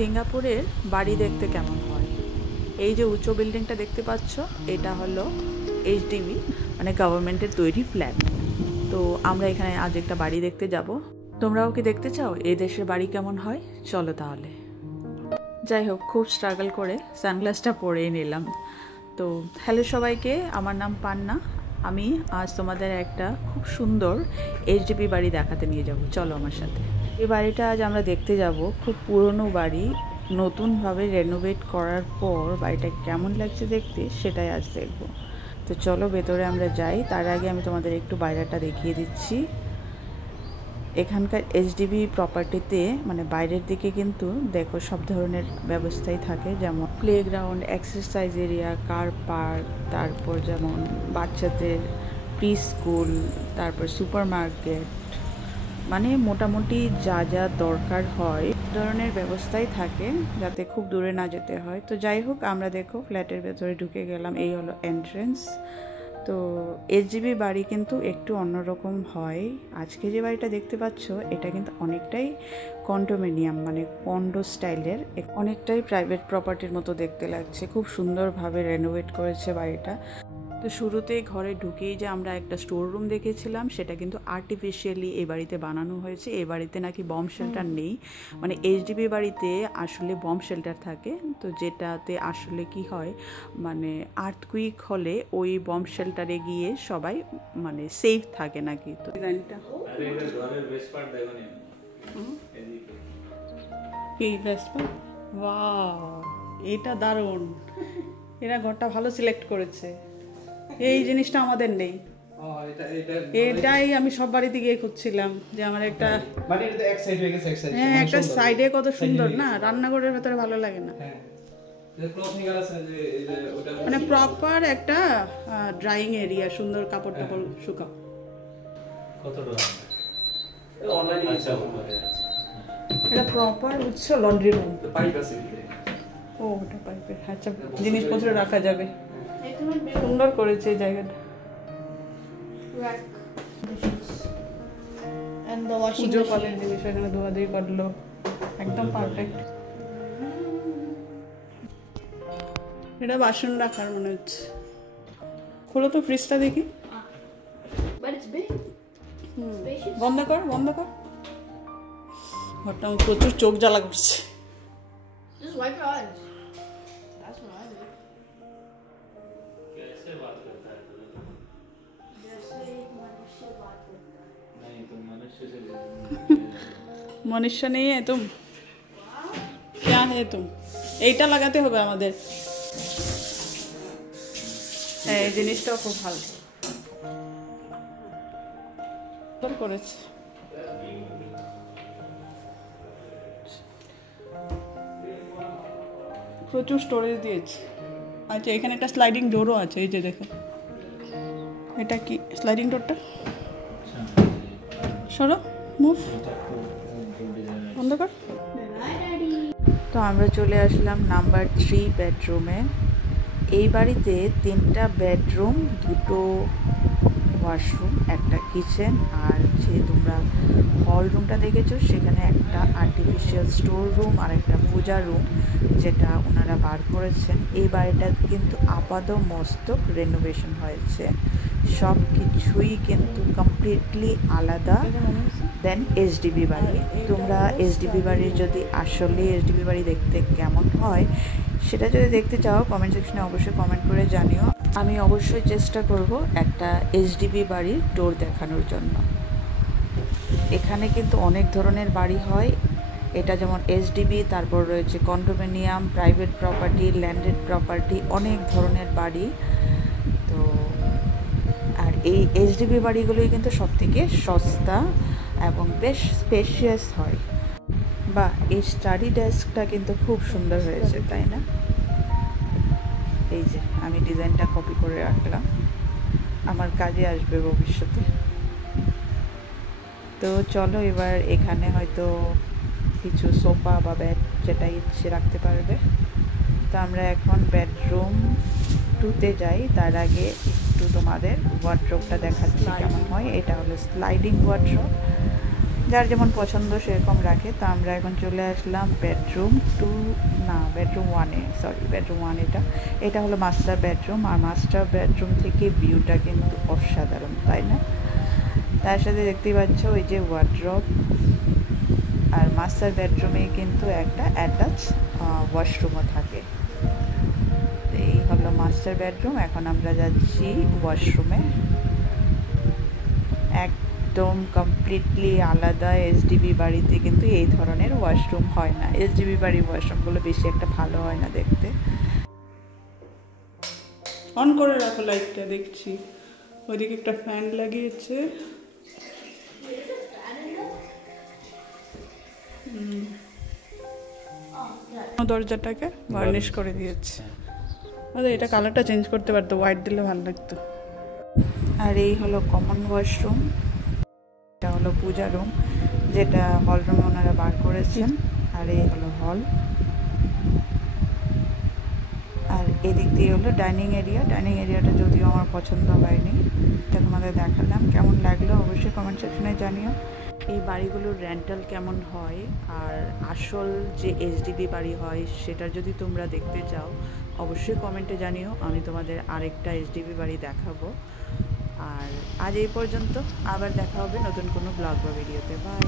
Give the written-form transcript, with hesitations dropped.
সিঙ্গাপুরের বাড়ি দেখতে কেমন হয়। এই যে উঁচু বিল্ডিংটা দেখতে পাচ্ছ, এটা হলো এইচডিবি, মানে গভর্নমেন্টের তৈরি ফ্ল্যাট। তো আমরা এখানে আজ একটা বাড়ি দেখতে যাব। তোমরাও কি দেখতে চাও এই দেশের বাড়ি কেমন হয়? চলো তাহলে। যাই হোক, খুব স্ট্রাগল করে সানগ্লাসটা পরেই নিলাম। তো হ্যালো সবাইকে, আমার নাম পান্না। আমি আজ তোমাদের একটা খুব সুন্দর এইচডিবি বাড়ি দেখাতে নিয়ে যাব। চলো আমার সাথে। এই বাড়িটা আজ আমরা দেখতে যাব। খুব পুরনো বাড়ি, নতুনভাবে রেনোভেট করার পর বাড়িটা কেমন লাগছে দেখতে, সেটাই আজ দেখব। তো চলো ভেতরে আমরা যাই। তার আগে আমি তোমাদের একটু বাইরেটা দেখিয়ে দিচ্ছি। এখানকার এইচডিবি প্রপার্টিতে মানে বাইরের দিকে কিন্তু দেখো সব ধরনের ব্যবস্থাই থাকে, যেমন playground, exercise area, car park, তারপর যেমন বাচ্চাদের প্রি স্কুল, তারপর সুপার মার্কেট, মানে মোটামুটি যা যা দরকার হয় ধরনের ব্যবস্থাই থাকে, যাতে খুব দূরে না যেতে হয়। তো যাই হোক, আমরা দেখো ফ্ল্যাটের ভেতরে ঢুকে গেলাম। এই হলো এন্ট্রেন্স। তো এইচডিবি বাড়ি কিন্তু একটু অন্যরকম হয়। আজকে যে বাড়িটা দেখতে পাচ্ছ, এটা কিন্তু অনেকটাই কন্ডোমিনিয়াম, মানে কন্ডো স্টাইলের, অনেকটাই প্রাইভেট প্রপার্টির মতো দেখতে লাগছে। খুব সুন্দরভাবে রেনোভেট করেছে বাড়িটা। তো শুরুতেই ঘরে ঢুকেই যে আমরা একটা স্টোর রুম দেখেছিলাম, সেটা কিন্তু আর্টিফিশিয়ালি এই বাড়িতে বানানো হয়েছে। এই বাড়িতে নাকি বম শেল্টার নেই, মানে এইচডিবি বাড়িতে আসলে বম শেল্টার থাকে। তো যেটাতে আসলে কি হয়, মানে আর্থকুইক হলে ওই বম শেল্টারে গিয়ে সবাই মানে সেফ থাকে নাকি। তো গানটা এটা দারুণ, এরা ঘরটা ভালো সিলেক্ট করেছে। এই জিনিসটা আমাদের নেই। এটাই আমি সব বাড়িতে গিয়ে খুঁজছিলাম যে আমার একটা, হ্যাঁ একটা সাইডে কত সুন্দর না, রান্নাঘরের ভেতরে ভালো লাগে না, মানে প্রপার একটা ড্রাইং এরিয়া, সুন্দর কাপড় টাপড় শুকাও। এটা প্রপার হচ্ছে লন্ড্রি রুম। ও ওটা পাইপের, আচ্ছা জিনিসপত্র রাখা যাবে। সুন্দর করেছে এই জায়গাটা। পুজো পালেন জিনিস এখানে ধোয়াধুয়ি করলো, একদম পারফেক্ট। এটা বাসন রাখার মনে হচ্ছে। খোলো তো ফ্রিজটা দেখি। বন্ধ কর, বন্ধ কর। ঘরটা প্রচুর চোখ জ্বালা করছে। मनुष्य नहीं है तुम, क्या है तुम? এইটা লাগাতে হবে আমাদের। এই জিনিসটাও খুব ভালো করেছে। প্রচুর স্টোরেজ দিয়েছে। আচ্ছা এখানে একটা স্লাইডিং ডোরও আছে, এই যে দেখো। এটা কি স্লাইডিং ডোরটা? সরো, মুভ, বন্ধ কর। তো আমরা চলে আসলাম নাম্বার 3 বেডরুমে। এই বাড়িতে 3টা বেডরুম, 2টো ওয়াশরুম, একটা কিচেন, আর যে তোমরা হল রুমটা দেখেছো সেখানে একটা আর্টিফিশিয়াল স্টোর রুম আর একটা পূজা রুম, যেটা ওনারা বার করেছেন। এই বাড়িটা কিন্তু আপাতমস্তক রেনোভেশন হয়েছে, সব কিছুই কিন্তু কমপ্লিটলি আলাদা দেন এইচডিবি বাড়ি। তোমরা এইচডিবি বাড়ির যদি আসলে এইচডিবি বাড়ি দেখতে কেমন হয় সেটা যদি দেখতে চাও, কমেন্ট সেকশনে অবশ্যই কমেন্ট করে জানিও। আমি অবশ্যই চেষ্টা করব একটা এইচডিবি বাড়ির ট্যুর দেখানোর জন্য। এখানে কিন্তু অনেক ধরনের বাড়ি হয়। এটা যেমন এইচডিবি, তারপর রয়েছে condominium, private property, landed property, অনেক ধরনের বাড়ি। তো আর এই এইচডিবি বাড়িগুলোই কিন্তু সবথেকে সস্তা এবং বেশ স্পেশিয়াস হয়। বা এই স্টাডি ডেস্কটা কিন্তু খুব সুন্দর হয়েছে, তাই না? এই যে আমি ডিজাইনটা কপি করে রাখলাম, আমার কাজে আসবে ভবিষ্যতে। তো চলো এবার এখানে হয়তো কিছু সোফা বা বেড যেটা ইচ্ছে রাখতে পারবে। তো আমরা এখন বেডরুম 2তে যাই। তার আগে একটু তোমাদের ওয়ার্ড্রোবটা দেখাচ্ছি কেমন হয়। এটা হলো স্লাইডিং ওয়ার্ড্রোব, যার যেমন পছন্দ সেরকম রাখে। তো আমরা এখন চলে আসলাম বেডরুম 1-এ, বেডরুম 1 এটা হলো মাস্টার বেডরুম। আর মাস্টার বেডরুম থেকে ভিউটা কিন্তু অসাধারণ, তাই না? তার সাথে দেখতেই পাচ্ছ ওই যে ওয়ার্ড্রব। আর মাস্টার বেডরুমে কিন্তু একটা অ্যাটাচ ওয়াশরুমও থাকে। এই হলো মাস্টার বেডরুম। এখন আমরা যাচ্ছি ওয়াশরুমে। একদম কমপ্লিটলি আলাদা। এসডিবি বাড়িতে কিন্তু এই ধরনের ওয়াশরুম হয় না। এসডিবি বাড়ির ওয়াশরুমগুলো বেশি একটা ভালো হয় না দেখতে। অন করে রাখো লাইটটা, দেখছি ওইদিকে একটা ফ্যান লাগিয়েছে। দরজাটাকে বার্নিশ করে দিয়েছে। আরে এটা কালারটা চেঞ্জ করতে পারতো, হোয়াইট দিলে ভালো লাগতো। আর এই হলো কমন ওয়াশরুম। এটা হলো পূজা রুম, যেটা হল রুমে ওনারা বার করেছেন। আর এই হলো হল। আর এদিক দিয়ে হলো ডাইনিং এরিয়া। ডাইনিং এরিয়াটা যদিও আমার পছন্দ হয়নি, এটা তোমাদের দেখালাম। কেমন লাগলো অবশ্যই কমেন্ট সেকশনে জানিও। এই বাড়িগুলোর রেন্টাল কেমন হয় আর আসল যে এসডিবি বাড়ি হয় সেটা যদি তোমরা দেখতে চাও অবশ্যই কমেন্টে জানিও। আমি তোমাদের আরেকটা এসডিবি বাড়ি দেখাবো। আর আজ এই পর্যন্ত, আবার দেখা হবে নতুন কোনো ব্লগ বা ভিডিওতে। বাই।